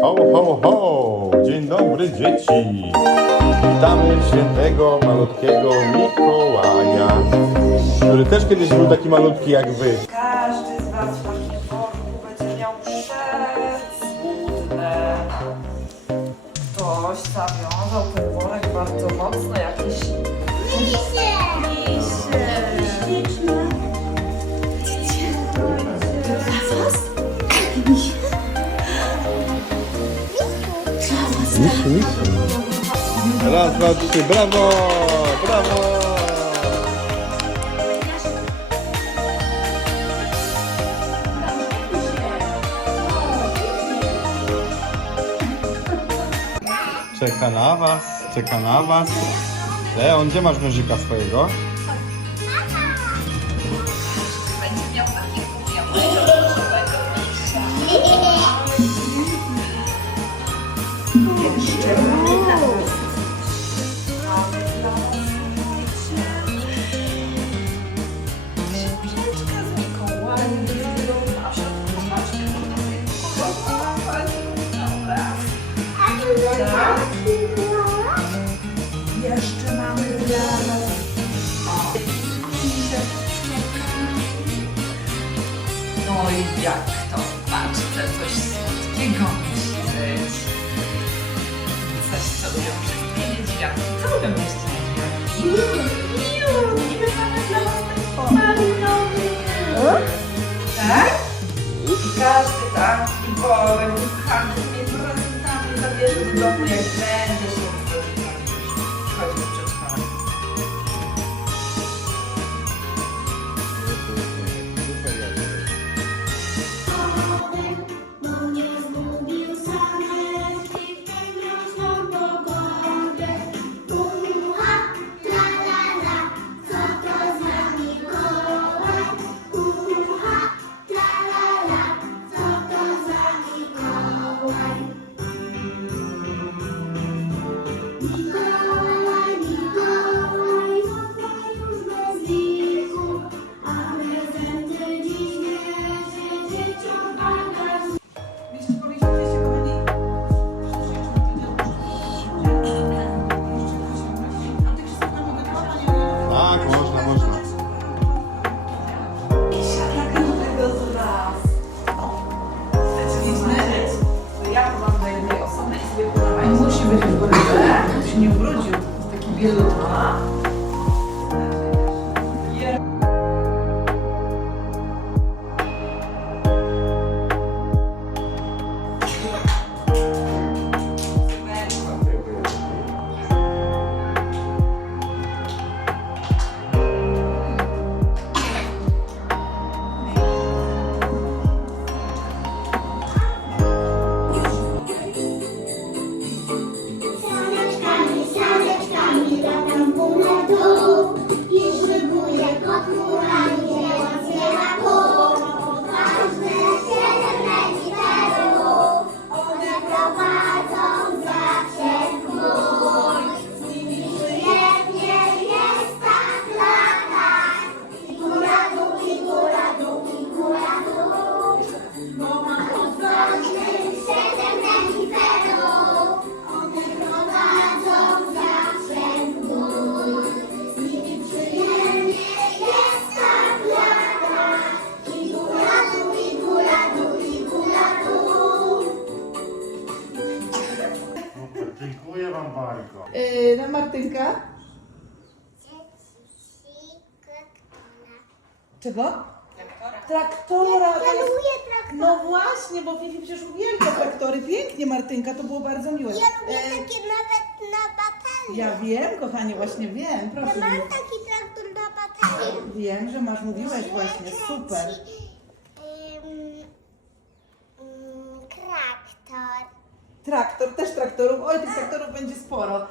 Kochane dzieci, witamy świętego, malutkiego Mikołaja, który też kiedyś był taki malutki jak wy. Każdy z Was w takim worku będzie miał przecudne. Ktoś zawiązał ten worek bardzo mocno, jakiś lisie. Raz, dwa, trzy, brawo, brawo. Czeka na was, czeka na was. Leon, gdzie masz nożyka swojego? Jak to? Patrzcie, coś słodkiego musi być. Coś, co lubią wszystkie niedźwiadki. Co lubią jeszcze niedźwiadki? Sobie podawaj. Musi być w górze, to się nie ubrudził. Taki bielucha. What Dziękuję wam bardzo. Yy, na Martynka? Czego? Traktora. to jest- No właśnie, bo Filip przecież uwielbia traktory. Pięknie Martynka, to było bardzo miłe. Ja lubię E, takie nawet na baterii. ja wiem, kochanie, właśnie wiem. Ja Proszę. mam mi- taki traktor na baterii. Wiem, że masz, mówiłeś właśnie, super. Ym, ym, traktor. Traktor, też traktorów. Oj, tych traktorów będzie sporo.